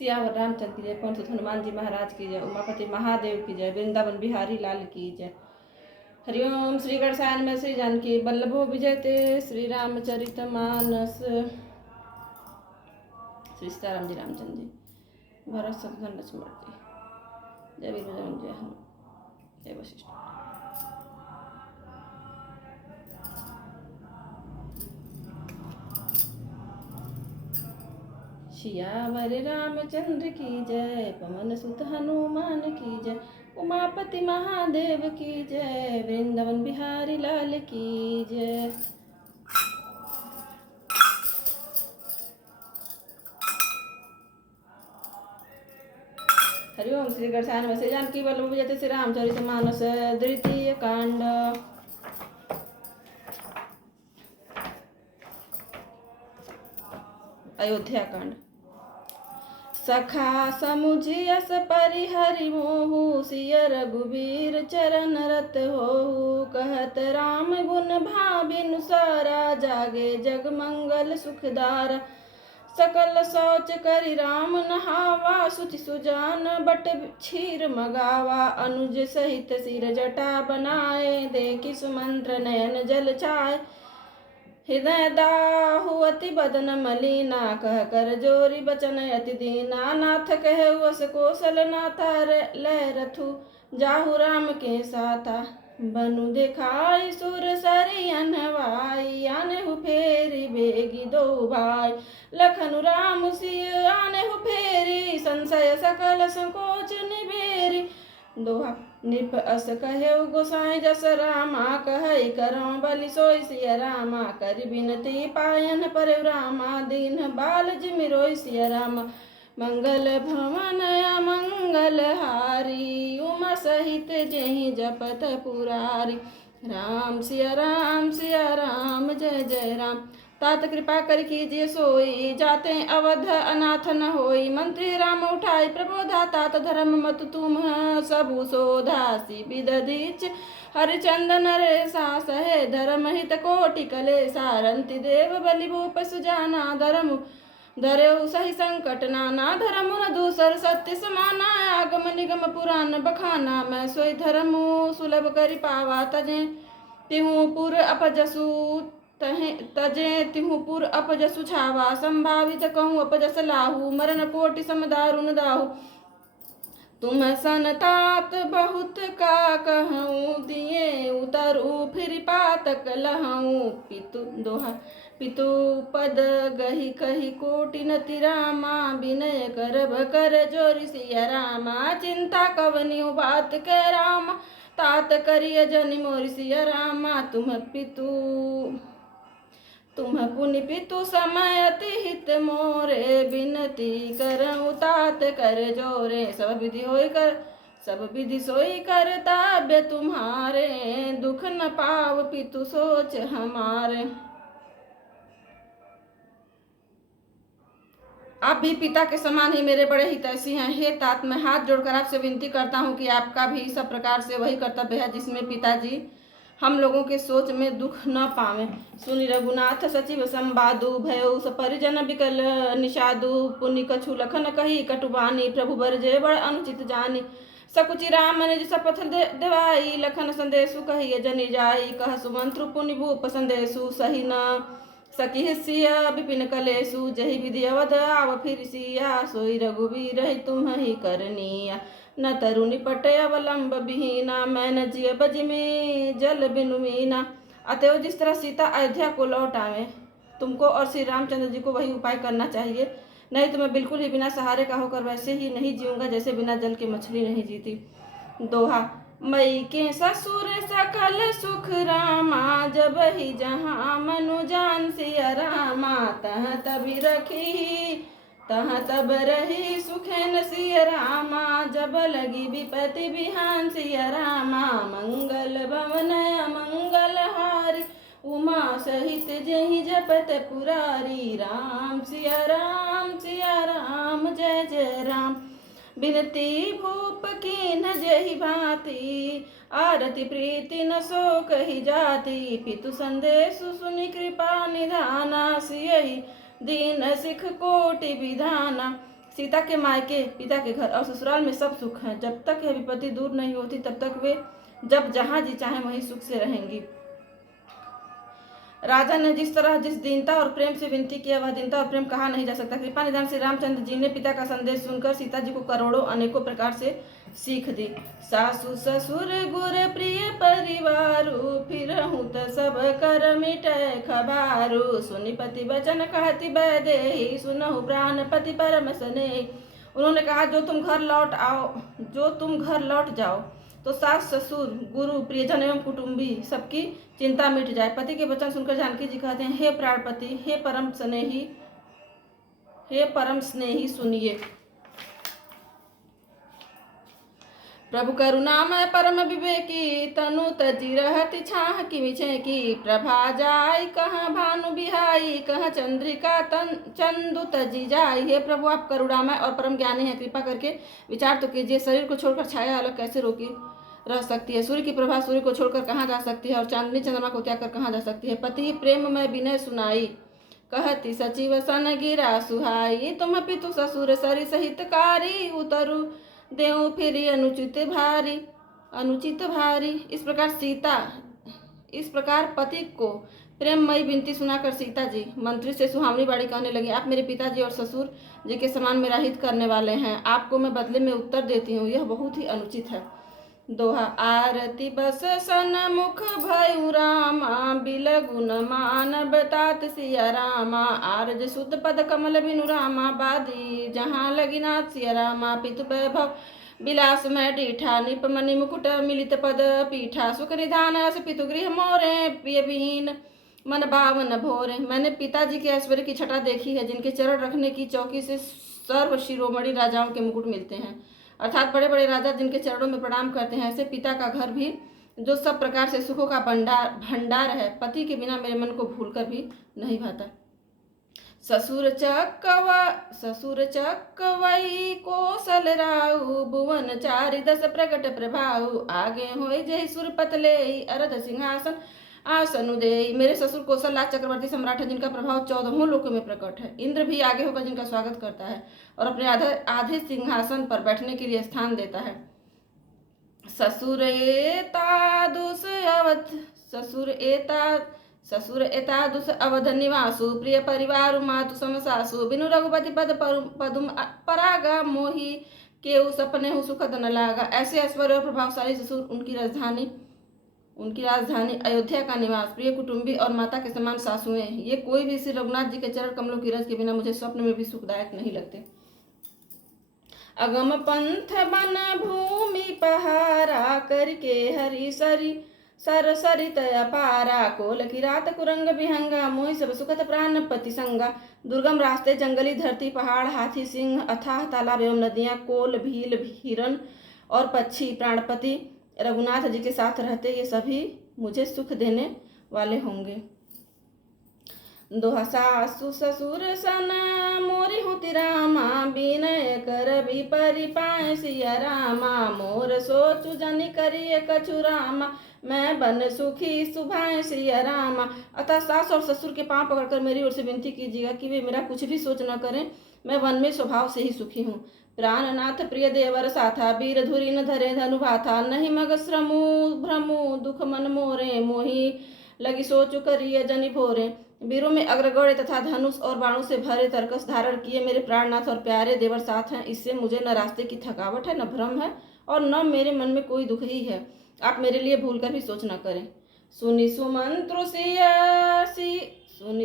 सियावर रामचंद्र की जय, पवन सुत हनुमान जी महाराज की जय, उमापति महादेव की जय, वृंदावन बिहारी लाल की जय। हरिओम। श्री गणसायन में श्री जानकी बल्लभो विजयते, श्री रामचरित मानस। श्री सीताराम जी रामचंद्र जी, भरत शत्रुघ्न लक्ष्मण जी, जय वीर बजरंग, जय हनुमान, जय वशिष्ठ। सियावर रामचंद्र की जय, पवन सुत हनुमान की जय, उमापति महादेव की जय, वृंदावन बिहारी लाल की जय। हरिओम। श्री गणसायन में श्री जानकी बल्लभ विजयते, श्री रामचरित मानस द्वितीय कांड। अयोध्या कांड। सखा समुझ यस परिहरि मोहु, सिय रघुबीर चरण रत होहु, कहत राम गुण भाबिनु सारा, जागे जग मंगल सुखदारा। सकल सोच करि राम नहावा, सुचि सुजान बट क्षीर मगावा, अनुज सहित सिर जटा बनाए, देखि सुमंत्र नयन जल छाए। हृदय दाहु अति बदन मलिना, कह कर जोरी बचन अति दीना, नाथ कहे वस कौशल नाथा, लय रथु जाहु राम के साथा। बनु दिखाई सुर सरि अनवाई, आनेहु फेरी बेगी दो भाई, लखनु राम सिय आनेहु फेरी, संशय सकल संकोच निबेरी। दोहा। निप अस कहेउ गोसाई जस रामा, कहई करौ बलि सोई सिय रामा, करि बिनती पायन परौ रामा, दीन बाल जिमि रोई सिय रामा। मंगल भवन अमंगल हारी, उमा सहित जेहि जपत पुरारी। राम सिया राम जय जय राम। तात कृपा कर कीजिए सोई, जाते अवध अनाथ न होई, मंत्री राम उठाई प्रबोधा, तात धर्म मत तुम सबु सोधासी। विदधीच हरिचंदन रे सास है, धर्म हित कोटि कले सारंति, देव बलि भूप सुजाना, धर्म धरेउ सही संकट नाना, धर्म न दूसर सत्य समाना, आगम निगम पुराण बखाना, मैं सोई धर्म सुलभ करि पावा, तजे तिहु पुर अपजसु तजे तिहु पुर अपजसु छावा, संभावित कहूँ अपजस लाहू, मरण कोटि समदारुण दाहू। तुम सन तात बहुत का कहूँ, दिए उतरू फिर पातक लहूँ। पितु दोहा। पितु पद गही कही कोटि नति रामा, विनय करब कर जोरि सिय रामा, चिंता कवनी बात के रामा, तात करिय जनि मोरि सिय रामा। तुम पुनि पितु समय अति हित मोरे, बिनती करऊँ तात कर जोरे, सब विधि सोई करताव्य तुम्हारे, दुख न पाव पितु सोच हमारे। आप भी पिता के समान ही मेरे बड़े हितैषी हैं। हे तात, मैं हाथ जोड़कर आपसे विनती करता हूँ कि आपका भी सब प्रकार से वही कर्तव्य है जिसमें पिताजी हम लोगों के सोच में दुख न पावे। सुनि रघुनाथ सचिव संवादु, भयो परिजन बिकल निषादु, पुनि कछु लखन कही कटुबानी, प्रभु बरजे बड़ अनुचित जानी। सकुचि राम निज शपथ देवाई, लखन संदेशु कहिए जनि जाई, कह सुमंत्रु पुनि भूप संदेशु, सही न सखी सिय विपिन कलेसु, जहि विधि अवध आव फिर सिया, सोई रघुवीर ही तुम ही करनिया, न तरु निपट अवलंब विहीना, मैं न जिय बज में जल बिनु मीना। अतएव जिस तरह सीता अयोध्या को लौट आवे, तुमको और श्री रामचंद्र जी को वही उपाय करना चाहिए, नहीं तो मैं बिल्कुल ही बिना सहारे का होकर वैसे ही नहीं जीऊंगा जैसे बिना जल की मछली नहीं जीती। दोहा। मई के ससुर सकल सुख रामा, जब ही जहाँ मनु जान सिय रामा, तह तभी रखी तह तब रही सुखेन सिय रामा, जब लगी विपत्ति बिहान सिय रामा, मंगल भवन अमंगल हारी, उमा सहित जहि जपत पुरारी। राम सिया राम जय जय राम। बिनती भूप की न जहि भांति, आरती प्रीति न सो कही जाती, पितु संदेशु सुनि कृपा निधाना, सियहि दीन सिख कोटि विधाना। सीता के मायके, पिता के घर और ससुराल में सब सुख है। जब तक यह विपत्ति दूर नहीं होती तब तक वे जब जहाँ जी चाहे वहीं सुख से रहेंगी। राजा ने जिस तरह जिस दीनता और प्रेम से विनती किया वह दीनता और प्रेम कहा नहीं जा सकता। कृपा निधान श्री रामचंद्र जी ने पिता का संदेश सुनकर सीता जी को करोड़ों अनेकों प्रकार से सीख दी। सासु ससुर गुर प्रिय परिवारु, फिरहु त सब कर मिटै खबारु। सुनि पति वचन कहति बैदेही, सुनहु प्राणपति परम स्नेही। उन्होंने कहा जो तुम घर लौट जाओ तो सास ससुर गुरु प्रियजन एवं कुटुंबी सबकी चिंता मिट जाए। पति के वचन सुनकर जानकी जी कहते हैं, हे प्राणपति, हे परम स्नेही सुनिए। प्रभु करुणामय परम विवेकी, तनु तजी रहति छाह की मिछे की। प्रभा जाय कहाँ भानु बिहाई, कहाँ चंद्रिका चंदु तजी जाई। हे प्रभु आप करुणामय और परम ज्ञानी हैं, कृपा करके विचार तो कीजिए, शरीर को छोड़कर छाया अलग कैसे रोकी रह सकती है। सूर्य की प्रभा सूर्य को छोड़कर कहाँ जा सकती है और चांदनी चंद्रमा को त्याग कर कहाँ जा सकती है। पति प्रेम में विनय सुनाई, कहती सचिव सन गिरा सुहाई। तुम पितु ससुर सरि सहितकारी, उतरु देव फिर अनुचित भारी। इस प्रकार पति को प्रेममयी विनती सुनाकर सीता जी मंत्री से सुहावनी बाड़ी कहने लगी, आप मेरे पिताजी और ससुर जी के समान मेरा हित करने वाले हैं, आपको मैं बदले में उत्तर देती हूँ, यह बहुत ही अनुचित है। दोहा। आरती बस सन मुख भयु रामा, बिलगुन मानव तात सिया रामा। आरज शुद्ध पद कमल बिनु रामा, बादी जहाँ लगी नाथ सिया रामा। पितु वैभव विलास में डीठा, निप मणि मुकुट मिलित पद पीठा। सुख निधान अस पितु गृह मोरे, प्रिय विहीन मन भावन भोरे। मैंने पिताजी के ऐश्वर्य की छटा देखी है, जिनके चरण रखने की चौकी से सर्व शिरोमणि राजाओं के मुकुट मिलते हैं, अर्थात बड़े बड़े राजा जिनके चरणों में प्रणाम करते हैं। ऐसे पिता का घर भी जो सब प्रकार से सुखों का भंडार है, पति के बिना मेरे मन को भूलकर भी नहीं भाता। ससुर चक्कवई कौशल राहु, भुवन चारि दस प्रकट प्रभाऊ। आगे होई जय सुर पतले, अरध सिंहासन आसनु दे। मेरे ससुर कौशल राज चक्रवर्ती सम्राट है, जिनका प्रभाव 14 लोकों में प्रकट है। इंद्र भी आगे होकर जिनका स्वागत करता है और अपने आधे सिंहासन पर बैठने के लिए स्थान देता है। ससुर एतादुस अवध निवासु, प्रिय परिवार मातु समसासु। बिनु रघुपति पद पदुम परागा, मोही केउ सपने हु सुखद न लागा। ऐसे ऐश्वर्य और प्रभावशाली ससुर, उनकी राजधानी अयोध्या का निवास, प्रिय कुटुंबी और माता के समान सासुएं, ये कोई भी श्री रघुनाथ जी के चरण कमलों की रज के बिना मुझे स्वप्न में भी सुखदायक नहीं लगते। अगम पंथ बन भूमि पहारा, करके हरि सरित अपारा। कोल किरात कुरंग विहंगा, मोहि सब सुखत प्राण पति संगा। दुर्गम रास्ते, जंगली धरती, पहाड़, हाथी, सिंह, अथाह तालाब एवं नदियां, कोल, भील, हिरण और पक्षी प्राणपति रघुनाथ जी के साथ रहते, ये सभी मुझे सुख देने वाले होंगे। दोहा। सासु ससुर सन मोरि होति रामा, विनय कर भी परिपाय सिया रामा। मोर सोचु जनि करिय कछु रामा, मैं बन सुखी सुभाय सिया रामा। अतः सास और ससुर के पांव पकड़कर मेरी ओर से विनती कीजिएगा कि वे मेरा कुछ भी सोच न करें, मैं वन में स्वभाव से ही सुखी हूँ। प्राणनाथ प्रिय देवर साथा, वीर धुरी न धरे धनु भाथा। नहीं मग श्रमु भ्रमु दुख मन मोरे, मोही लगी सोचु करिय जनि भोरे। वीरों में अग्रगण्य तथा धनुष और बाणों से भरे तरकस धारण किए मेरे प्राणनाथ और प्यारे देवर साथ हैं। इससे मुझे न रास्ते की थकावट है, न भ्रम है और न मेरे मन में कोई दुख ही है। आप मेरे लिए भूल कर भी सोच न करें। सुनि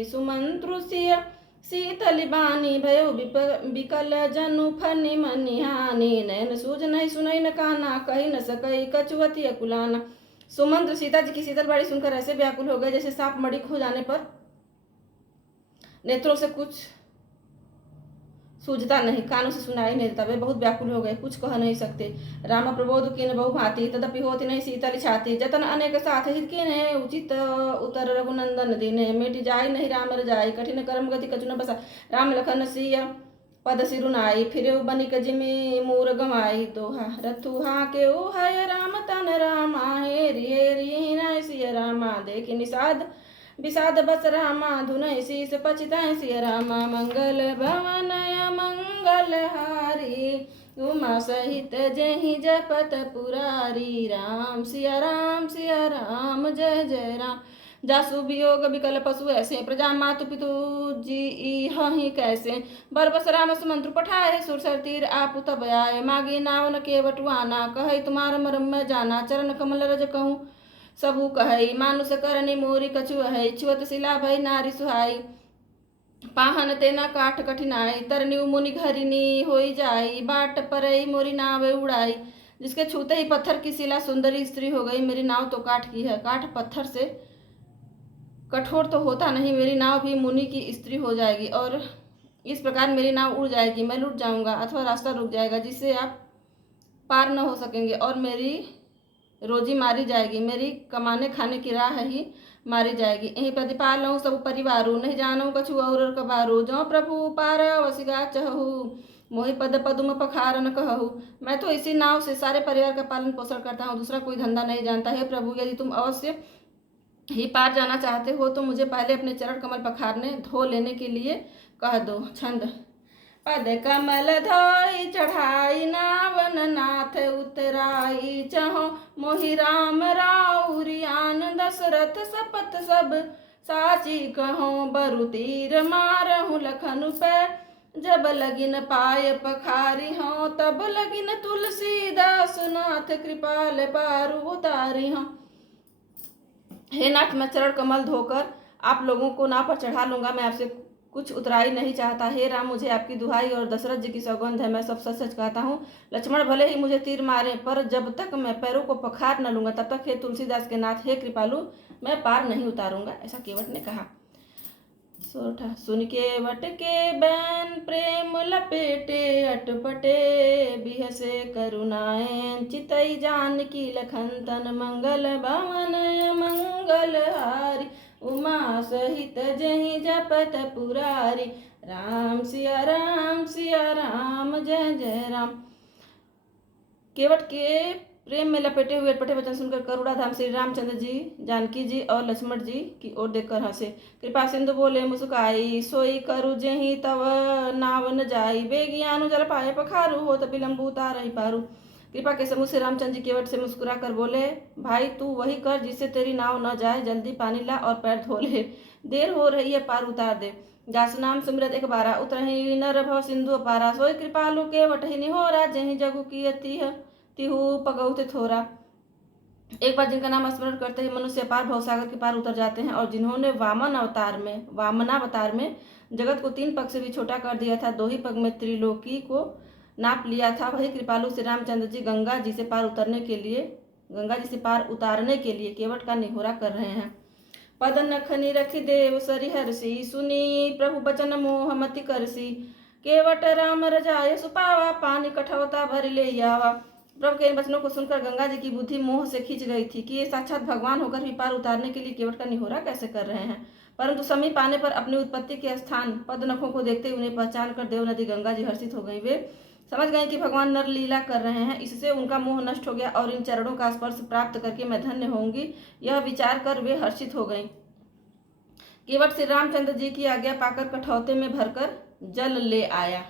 सुमंत्रुसिय शीतल बानी, भयो विकल जनु फनि मनि हानि। नैन सूझ नहीं सुनई न काना, कही न सकई कछुअति अकुलाना। सुमंत्र सीता जी की शीतल बाणी सुनकर ऐसे व्याकुल हो गए जैसे सांप मणिक हो जाने पर नेत्रों से कुछ सूझता नहीं, कानों से सुनाई नहीं देता। वे बहुत व्याकुल हो गए, कुछ कह नहीं सकते। राम प्रबोध किन बहु भांति, तदपि होती नहीं शीतल छाती। जतन अनेक साथ हित किने, उचित उतर रघुनंदन दिने। मिट जाय नहीं राम रजाई, कठिन कर्म गति कछु न बसा। राम लखन सिया पद सिरुनाई, फिर बनिक जिमि मूर गमाई। दोहा। रथुहा के है राम तन रामा, हेरि हेरि नाय सिया रामा। देखि निषाद विषाद बस रामा धुनय शीस पचितय सिय रामा मंगल भवन मंगल हारी उमा सहित जहि जपत पुरारी राम सिया राम जय जय राम। जासु वियोग विकल पशु ऐसे प्रजा मातु पितु जी हहि कैसे बरबस राम सुमंत्र पठाए सुरसर तीर आप तब आए मागे नावन के वटुआना कहे तुम्हार मरम में जाना चरण कमल रज कहूँ सबू कहे मानुष करनी मोरी कछु है छुअत शिला भई नारी सुहाई पाहन तेना काठ कठिनाई तरनी मुनि घरिनी होई जाई बाट परई मोरी नाव उड़ाई। जिसके छूते ही पत्थर की शिला सुंदरी स्त्री हो गई मेरी नाव तो काठ की है काठ पत्थर से कठोर तो होता नहीं मेरी नाव भी मुनि की स्त्री हो जाएगी और इस प्रकार मेरी नाव उड़ जाएगी मैं लुट जाऊंगा अथवा रास्ता रुक जाएगा जिससे आप पार न हो सकेंगे और मेरी रोजी मारी जाएगी मेरी कमाने खाने की राह ही मारी जाएगी। यही प्रतिपालऊ सब परिवारू नहीं जानू कछु और कबारू जो प्रभु पार वसिगा चहु मोहि पद पदुम पखार न कहू। मैं तो इसी नाव से सारे परिवार का पालन पोषण करता हूँ दूसरा कोई धंधा नहीं जानता है प्रभु यदि तुम अवश्य ही पार जाना चाहते हो तो मुझे पहले अपने चरण कमल पखारने धो लेने के लिए कह दो। छंद पद कमल धोई चढ़ाई नावन नाथ उतराई चहो मोहि राम राउरियान दशरथ सपत सब साची कहो बरु तीर मारहूँ लखन पे जब लगिन पाय पखारी हो तब लगिन तुलसीदास नाथ कृपाल पारु उतारी हो। हे नाथ मैं चरण कमल धोकर आप लोगों को नाव पर चढ़ा लूंगा मैं आपसे कुछ उतराई नहीं चाहता। हे राम मुझे आपकी दुहाई और दशरथ जी की सौगंध है मैं सब सच सच कहता हूँ। लक्ष्मण भले ही मुझे तीर मारे पर जब तक मैं पैरों को पखार न लूंगा तब तक हे तुलसीदास के नाथ हे कृपालु मैं पार नहीं उतारूंगा ऐसा केवट ने कहा। सोठा सुन केवट के बैन प्रेम लपेटे अटपटे बिहसे करुणाएं चितई जान की लखन तन मंगल भवन मंगल हारी उमा सहित जहि जपत पुरारी राम सिया राम जय जय राम। केवट के प्रेम में लपेटे हुए अटपटे वचन सुनकर करुणा धाम श्री रामचंद्र जी जानकी जी और लक्ष्मण जी की ओर देखकर हंसे। कृपा सिंधु बोले मुस्काई सोई करु जही तव नाव न जाई बेगियानु जल पाए पखारू हो तब विलम्बू तार ही पारू। कृपा के समूह से रामचंद्र जी केवट से मुस्कुरा कर बोले भाई तू वही कर जिससे तेरी नाव न जाए जल्दी पानी ला और पैर धो ले देर हो रही है पार उतार दे। जासु नाम सुमिरत एक बारा उतरहि नर भव सिंधु पारा सोई कृपालु केवट ही निहोरा जही जगु की तिहु पगौते थोरा। एक बार जिनका नाम स्मरण करते ही मनुष्य पार भवसागर के पार उतर जाते हैं और जिन्होंने वामनावतार में जगत को 3 पग से भी छोटा कर दिया था 2 ही पग में त्रिलोकी को नाप लिया था वही कृपालु श्री रामचंद्र जी गंगा जी से पार उतारने के लिए केवट का निहोरा कर रहे हैं। पद नखनि रखि देव सरि हर्षि सुनी प्रभु बचन मोह मति करसी केवट राम रजाय सुपावा पानी कठौता भर ले आवा। प्रभु के इन वचनों को सुनकर गंगा जी की बुद्धि मोह से खींच गई थी कि ये साक्षात भगवान होकर भी पार उतारने के लिए केवट का निहोरा कैसे कर रहे हैं। परंतु समीप आने पर अपनी उत्पत्ति के स्थान पद नखों को देखते उन्हें पहचान कर देव नदी गंगा जी हर्षित हो गई। वे समझ गए कि भगवान नर लीला कर रहे हैं इससे उनका मोह नष्ट हो गया और इन चरणों का स्पर्श प्राप्त करके मैं धन्य होंगी यह विचार कर वे हर्षित हो गई। केवट श्री रामचंद्र जी की आज्ञा पाकर कठौते में भरकर जल ले आया।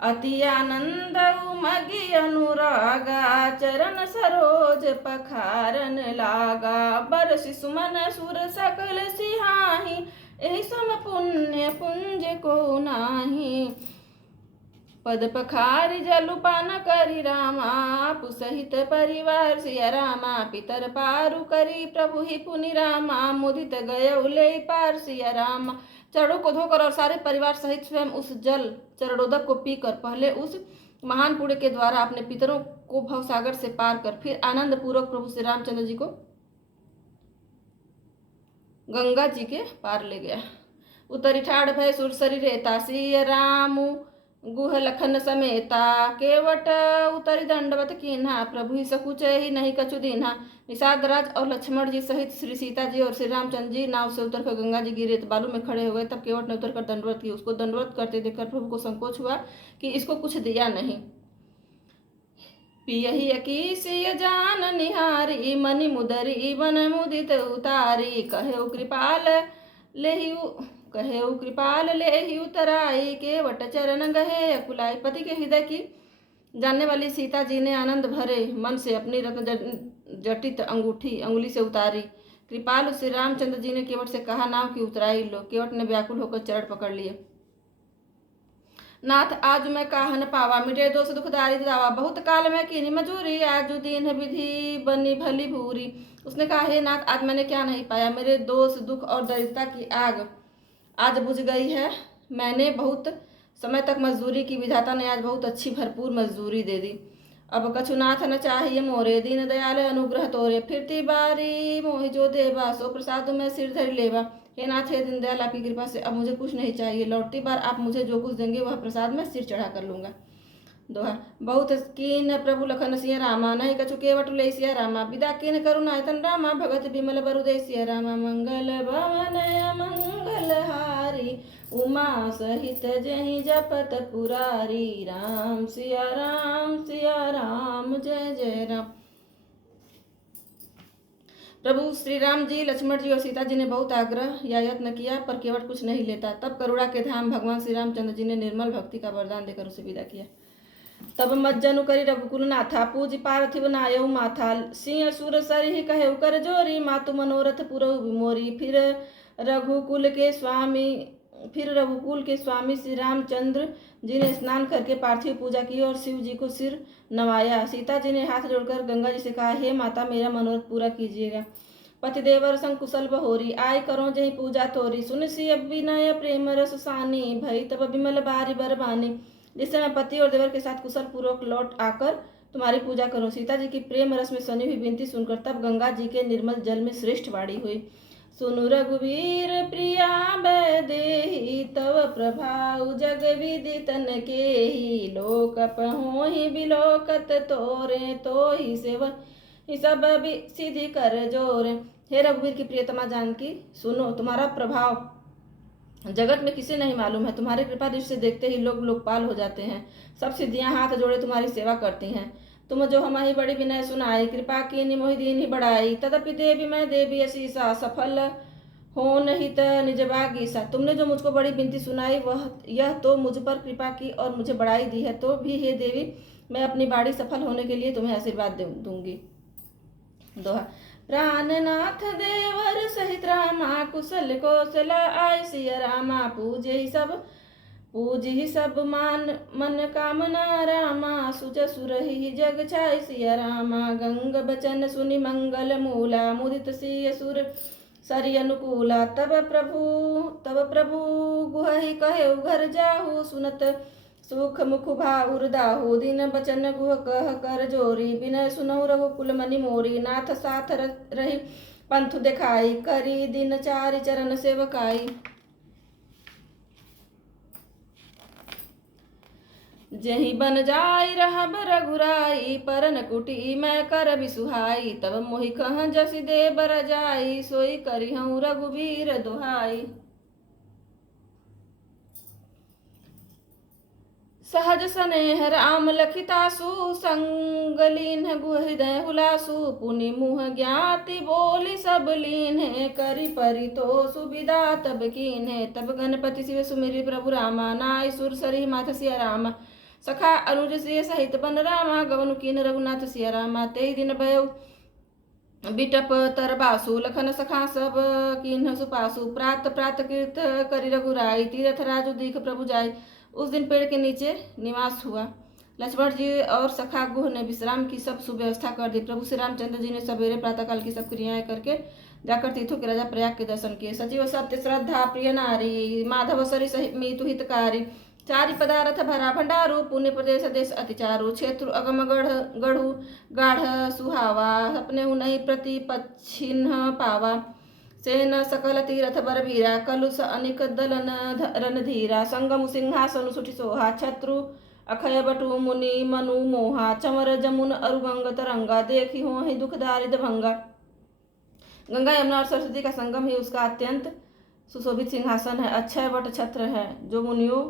अति आनंद उमगी अनुरागा चरण सरोज पखारन लागा बरसि सुमन सुर सकल सिहाही एहि सम पुण्य पुंज को नाही। पद पखारि जलुपान करि रामा आपु सहित परिवार सिया रामा पितर पारु करी प्रभु ही पुनि रामा मुदित गय उले पार सिया रामा। चरणों को धोकर और सारे परिवार सहित स्वयं उस जल चरणोदक को पीकर पहले उस महान पुण्य के द्वारा अपने पितरों को भवसागर से पार कर फिर आनंद पूर्वक प्रभु श्री रामचंद्र जी को गंगा जी के पार ले गया। उतरी ठाड़ भय सुरसरी रेता सिय रामु गुह लखन समेता केवट उतरी दंडवत कीन्हा प्रभु ही सकुच ही नहीं कछु दीन्हा। निषाद राज और लक्ष्मण जी सहित श्री सीता जी और श्री रामचंद्र जी नाव से उतरकर गंगा जी की रेत बालू में खड़े हो गए। तब केवट ने उतरकर दंडवत की। उसको दंडवत करते देखकर प्रभु को संकोच हुआ कि इसको कुछ दिया नहीं। पियहि अकीसिय जान निहारी मनि मुदरी मन मुदित उतारी कहेउ कृपाल लेहि उतराई केवट चरण गहे अकुलाई। पति के हृदय की जानने वाली सीता जी ने आनंद भरे मन से अपनी रत्न जटित अंगुली से उतारी। कृपालु श्री रामचंद्र जी ने केवट से कहा, नाव की उतराई लो। केवट ने व्याकुल होकर चरण पकड़ लिए। नाथ आज मैं काहन पावा, मिटे दोष दुख दारिद्र दावा। बहुत काल में कीनी मजूरी, आज दीन विधि बनी भली भूरी। उसने कहा, हे नाथ आज मैंने क्या नहीं पाया, मेरे दोष दुख और दरिद्रता की आग आज बुझ गई है। मैंने बहुत समय तक मजदूरी की, विधाता ने आज बहुत अच्छी भरपूर मजदूरी दे दी। अब कछुनाथ न चाहिए मोरे, दीन दयाल अनुग्रह तोरे। फिरती बारी मोहि जो देवा, सो प्रसाद में सिर धर लेवा। हे नाथ हे दीन दयाल, आपकी कृपा से अब मुझे कुछ नहीं चाहिए। लौटती बार आप मुझे जो कुछ देंगे वह प्रसाद में सिर चढ़ा कर लूँगा। दोहा। बहुत कीन प्रभु लखन सिया रामा, नहीं कछु केवट ले सिया रामा। विदा कीन करुणायतन रामा, भगत विमल बरुदे सिया रामा। मंगल भवन मंगल हारी, उमा सहित जहि जपत पुरारी। राम सिया राम जय जय राम। प्रभु श्री राम जी, लक्ष्मण जी और सीता जी ने बहुत आग्रह या यत्न किया पर केवट कुछ नहीं लेता। तब करुणा के धाम भगवान श्री रामचंद्र जी ने निर्मल भक्ति का वरदान देकर उसे विदा किया। तब मज्जनु करी रघुकुल नाथा, पूज पार्थिव नायऊ माथा। सिंह सुर सरिहि कहेउ कर जोरी, मातु मनोरथ पुरऊ विमोरी। फिर रघुकुल के स्वामी श्री रामचंद्र जी ने स्नान करके पार्थिव पूजा की और शिव जी को सिर नवाया। सीता जी ने हाथ जोड़कर गंगा जी से कहा, हे माता मेरा मनोरथ पूरा कीजिएगा। पति देवर संग कुशल बहोरी, आय करो जही पूजा तोरी। सुन सी विनय प्रेम रस सानी, भई तब विमल बारी बरबानी। जिससे मैं पति और देवर के साथ कुशल पूर्वक लौट आकर तुम्हारी पूजा करूं। सीता जी की प्रेम रस में सनी हुई विनती सुनकर तब गंगा जी के निर्मल जल में श्रेष्ठ वाणी हुई। सुनु रघुवीर प्रिया बैदेही, तव प्रभाव जग विदितन केही। लोक पहोहि बिलोकत तोरे, तो ही सेव सब सिद्धि कर जोरे। हे रघुवीर की प्रियतमा जानकी, सुनो, तुम्हारा प्रभाव जगत में किसे नहीं मालूम है। तुम्हारी कृपा दृष्टि से देखते ही लोग लोकपाल हो जाते हैं। सब सिद्धियां हाथ जोड़े तुम्हारी सेवा करती हैं। तुम जो हमारी बड़ी विनय सुनाई, कृपा की निमोहि दीन ही बढ़ाई। तदपि देवी मैं देवी असीसा, सफल हो नहीं निज भागीसा। तुमने जो मुझको बड़ी विनती सुनाई वह यह तो मुझ पर कृपा की और मुझे बढ़ाई दी है, तो भी हे देवी मैं अपनी बाड़ी सफल होने के लिए तुम्हें आशीर्वाद दूंगी। दोहा। प्राणनाथ देवर सहित रामा, कुशल कौशल आय सिया रामा। पूज ही सब मान मन कामना रामा। सुज सुरहि जग छाय सिया रामा। गंग बचन सुनि मंगल मूला, मुदित सिय सुर सरि अनुकूला। तब प्रभु गुहहि कहे घर जाहु, सुनत सुख मुख भाउर दाहु। दिन बचन गुह कह कर जोरी, बिनय सुनहु रघुकुल मनि मोरी। नाथ साथ रही पंथ दिखाई, करी दिन चारि चरण सेवकाई। जही बन जाई रहब रघुराई, परन कुटी मैं कर बिसुहाई। तब मोहि कह जसि दे बर जाई, सोई करिहउँ रघुवीर दुहाई। सहज स्नेह राम लखितासु, संग लीन्ह गुह हृदय हुलासु। पुनि मुँह ज्ञाति बोली सब लीन्ह, करि परितोषु सुविदा तब कीन्ह। तब गणपति शिव सुमिरि प्रभु रामा, नाइ सुर सरिहि माथ सिया रामा। सखा अनुज सिय सहित बन रामा, गवनु कीन रघुनाथ सिया रामा। तेहि दिन भयउ बिटप तरबासु, लखन सखा सब कीन्ह सुपासु। प्रात प्रात कृत करि रघुराई, तीरथ राजु दीख प्रभु जाई। उस दिन पेड़ के नीचे निवास हुआ। लक्ष्मण जी और सखा गुह ने विश्राम की सब सुव्यवस्था कर दी। प्रभु श्री रामचंद्र जी ने सवेरे प्रातःकाल की सब क्रियाएं करके जाकर तीर्थों के राजा प्रयाग के दर्शन किए। सचिव सत्य श्रद्धा प्रिय नारी, माधव सरि सहित हितकारी। चारि पदार्थ भरा भंडारू, पुण्य प्रदेश देश अतिचारू। क्षेत्र अगम गढ़ु गाढ़ सुहावा, अपने नहीं प्रति पच्छिन्न पावा। सेन सकल तीरथ बरबीरा, कलुष अनिक दलन रणधीरा। संगम सिंहासनु सुठि सोहा, छत्रु अखय बटु मुनि मनु मोहा। चमर जमुन अरुगंग तरंगा, देखी हो ही दुख दारिद भंगा। गंगा यमुना और सरस्वती का संगम ही उसका अत्यंत सुशोभित सिंहासन है। अक्षय वट छत्र है जो मुनियों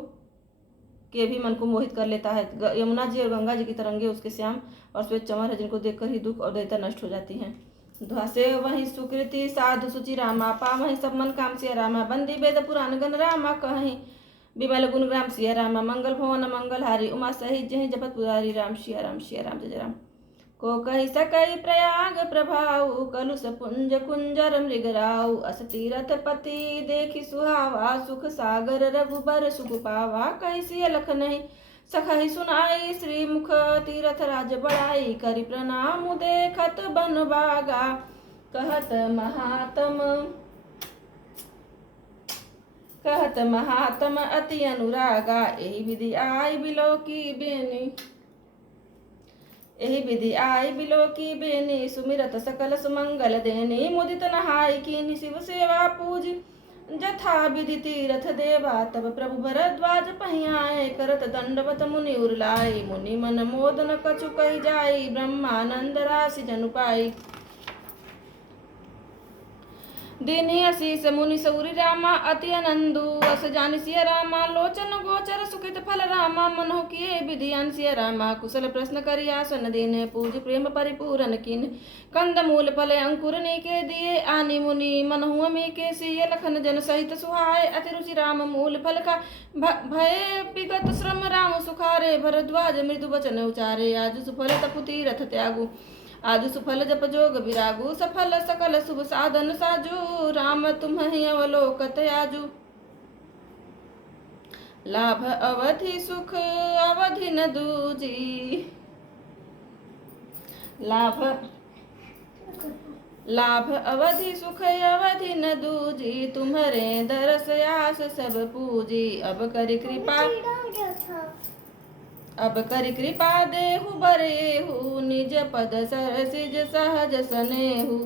के भी मन को मोहित कर लेता है। यमुना जी और गंगा जी की तरंगे उसके श्याम और श्वेत चंवर है, जिनको देखकर ही दुख और दैता नष्ट हो जाती हैं। ध्वासे वही सुकृति साधु सुचि रामा, पावहि सब मन काम सिया रामा, बंदी वेद पुराण गण रामा, कहीं विमल गुण ग्राम सिया रामा, मंगल भवन मंगल हारी, उमा सहित जहि जपत पुरारी, राम सिया राम जय जय राम। को कही सकई प्रयाग प्रभाऊ, कलुष पुंज कुंजर मृगराऊ, अस तीरथ पति देखी सुहावा, सुख सागर रघुबर सुख पावा, कही सिय लख नहीं सखहि सुनाई, श्रीमुख तीरथ राज बड़ाई, करि प्रणाम देखत बन बागा, कहत महात्म अति अनुरागा, एहि विधि आई बिलो की बेनी, सुमिरत सकल सुमंगल देनी, मुदित नहाई कीनि शिव सेवा पूजी, जथा विधि तीरथ देवा, तब प्रभु भरद्वाज पहियाए, करत दंडवत मुनि उरलाई, मुनि मन मोदन कछु कही जाई, ब्रह्मानंद राशि जनु पाई, दीन्ही असीस मुनि सौरी रामा, अति आनंदु अस जानि सिया रामा, लोचन गोचर सुखित फल रामा, मनहु किए विधियान सिया रामा, कुशल प्रश्न करि आसन दीने, पूज प्रेम परिपूरन किन, कंद मूल फल अंकुर के दिए, आनि मुनि मनहु अमी के सिय, लखन जन सहित सुहाए, अति रुचि राम मूल फल का, भय विगत श्रम राम सुखारे, भरद्वाज मृदु वचन उचारे, आज सुफल तपु तीरथ त्यागु, आज सुफल जप जोग विरागु, सफल सकल शुभ साधन साजू, राम तुम्हि अवलोकत आजू, लाभ अवधि सुख अवधि न दूजी, लाभ अवधि सुख अवधि न दूजी, तुम्हारे दरस आस सब पूजी, अब करि कृपा देहु बरेहु, निज पद सरसिज सहज सनेहु,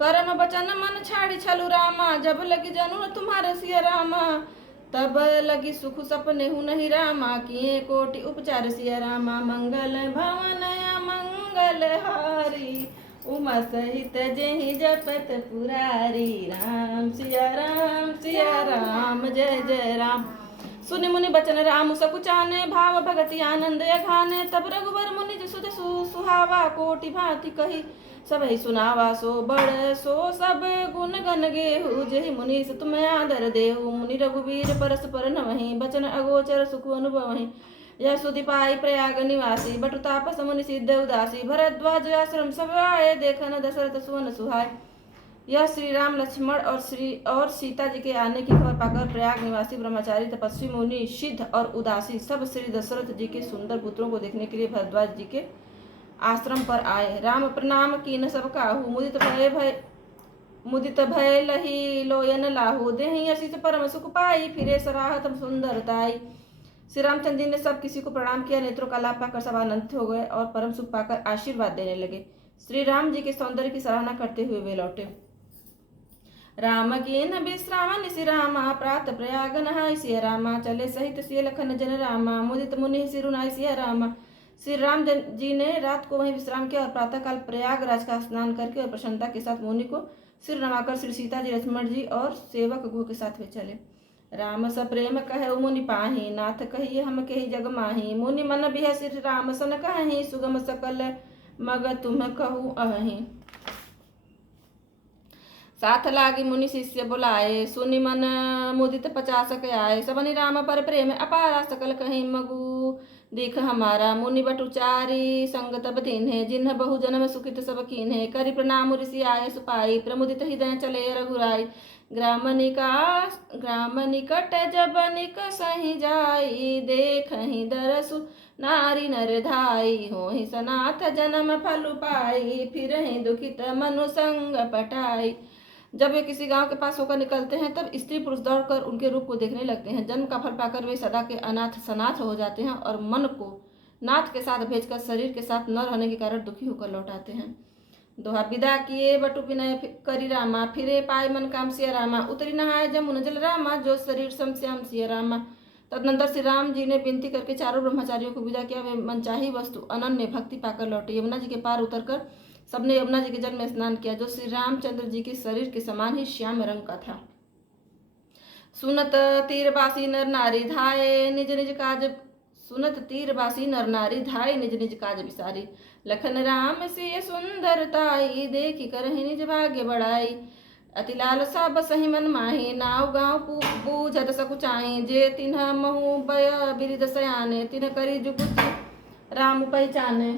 कर्म बचन मन छाड़ी छलु रामा, जब लगी जनु तुम्हारे सिया रामा, तब लगी सुख सपनेहु नहीं रामा, किए कोटि उपचार सिया रामा, मंगल भवन मंगल हारी, उमा सहित जेहि जपत पुरारी, राम सिया राम जय जय राम। सुनि मुनि बचन राम सकुचाने, भाव भगति आनंद अघाने, तब रघुबर मुनि सुध सुहावा, कोटि भांति कही सबहि सुनावा, सो बड़ सो सब गुण गन गेहु, जेहि मुनि तुम आदर देहु, मुनि रघुवीर परस्पर नमहि, बचन अगोचर सुख अनुभवहि, यह सुधि पाई प्रयाग निवासी, बटु तापस मुनि सिद्ध उदासी, भरद्वाज आश्रम सब आए, देखन दशरथ सुवन सुहाय। यह श्री राम लक्ष्मण और सीता जी के आने की खबर पाकर प्रयाग निवासी ब्रह्मचारी तपस्वी मुनि सिद्ध और उदासी सब श्री दशरथ जी के सुंदर पुत्रों को देखने के लिए भरद्वाज जी के आश्रम पर आए। राम प्रणाम कीन सब काहू, मुदित भय लही लोयन लाहू, देहि असित परम सुख पाई, फिरे सराहत सुंदरताई। श्री रामचंद्र जी ने सब किसी को प्रणाम किया, नेत्रों का लाभ पाकर सब आनंदित हो गए और परम सुख पाकर आशीर्वाद देने लगे। श्री राम जी के सौंदर्य की सराहना करते हुए वे लौटे। राम कीन विश्राम निशि रामा, प्रात प्रयाग नहाय सिया रामा, चले सहित सिय लखन जन रामा, मुदित मुनि सिरुनाय सिया रामा। श्री राम जी ने रात को वहीं विश्राम किया और प्रातःकाल प्रयागराज का स्नान करके और प्रसन्नता के साथ मुनि को सिर नवाकर श्री सीता जी, लक्ष्मण जी और सेवक गुह के साथ वे चले। राम सप्रेम कहे मुनि पाही, नाथ कहिए हम कही जग माही, मुनि मन बिह श्री राम सन कहि, सुगम सकल मग तुम कहू अहि। साथ लागी मुनि शिष्य बुलाए, सुनि मन मुदित 50 आए, सबनि राम पर प्रेम अपारा, सकल कहीं मगु देख हमारा। मुनि बटुचारी संग तब दीन्हे, जिन्ह बहु जन्म सुखित सब कीन्हे, करि प्रणाम ऋषि आए सुपाई, प्रमुदित हृदय चले रघुराई। ग्राम निकट जब निक सही जाई, देखहि दरसु नारी नर धाई, होहि सनाथ जन्म फल पाई, फिरहि दुखित मनु संग पटाई। जब वे किसी गांव के पास होकर निकलते हैं तब स्त्री पुरुष दौड़कर उनके रूप को देखने लगते हैं। जन्म का फल पाकर वे सदा के अनाथ सनाथ हो जाते हैं और मन को नाथ के साथ भेजकर शरीर के साथ न रहने के कारण दुखी होकर लौट आते हैं। दोहा विदा किए बटु विनय करी रामा, फिरे पाए मन काम सिया रामा, उतरी नहाए जमुन जल रामा, जो शरीर सम श्याम सिया रामा। तदनंतर श्री राम जी ने विनती करके चारों ब्रह्मचारियों को विदा किया। वे मनचाही वस्तु अनन्य भक्ति पाकर लौटे। यमुना जी के पार उतरकर सबने यमुना जी के जल में स्नान किया, जो श्री रामचंद्र जी के शरीर के समान ही श्याम रंग का था। सुनत तीरबासी नर नारी धाये निज निज काज सुनत तीरबासी नर नारी धाई निज निज काज विसारी। लखन राम सिय सुंदर ताई देखी करहि निज भाग्य बढ़ाई। अति लालसा बसहि मन माही नाव गाँव बूझत सकुचाही। जे तिन्ह महु बय बिरिद सयाने तिन्ह करी जुगुति राम पहचाने।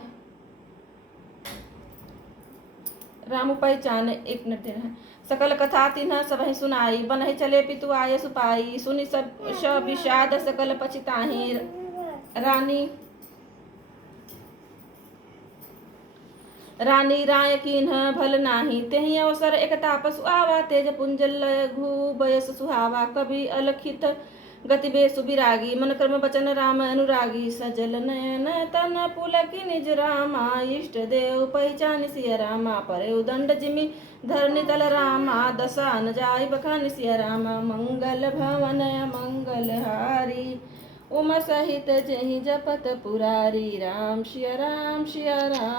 राम पहचाने एक मिनट है। सकल कथा तिन्ह सबहि सुनाई बनहि चले पितु आय सुपाई। सुनि सब विषाद सकल पछिताहि। रानी राय कीन्ह भल नाही तेहि अवसर एक तापसु आवा। तेज पुंज लघु बयस सुहावा कवि अलखित गति बेसु विरागी। मन कर्म बचन राम अनुरागी सजल नयन तन पुलकी निज रामा। इष्ट देव पहचान सिय रामा परे उदंड जिमि धरनी तल रामा। दशा न जाय बखान सिय रामा मंगल भवन मंगल हारी। उम सहित जहि जपत पुरारी राम सिय राम सिय राम।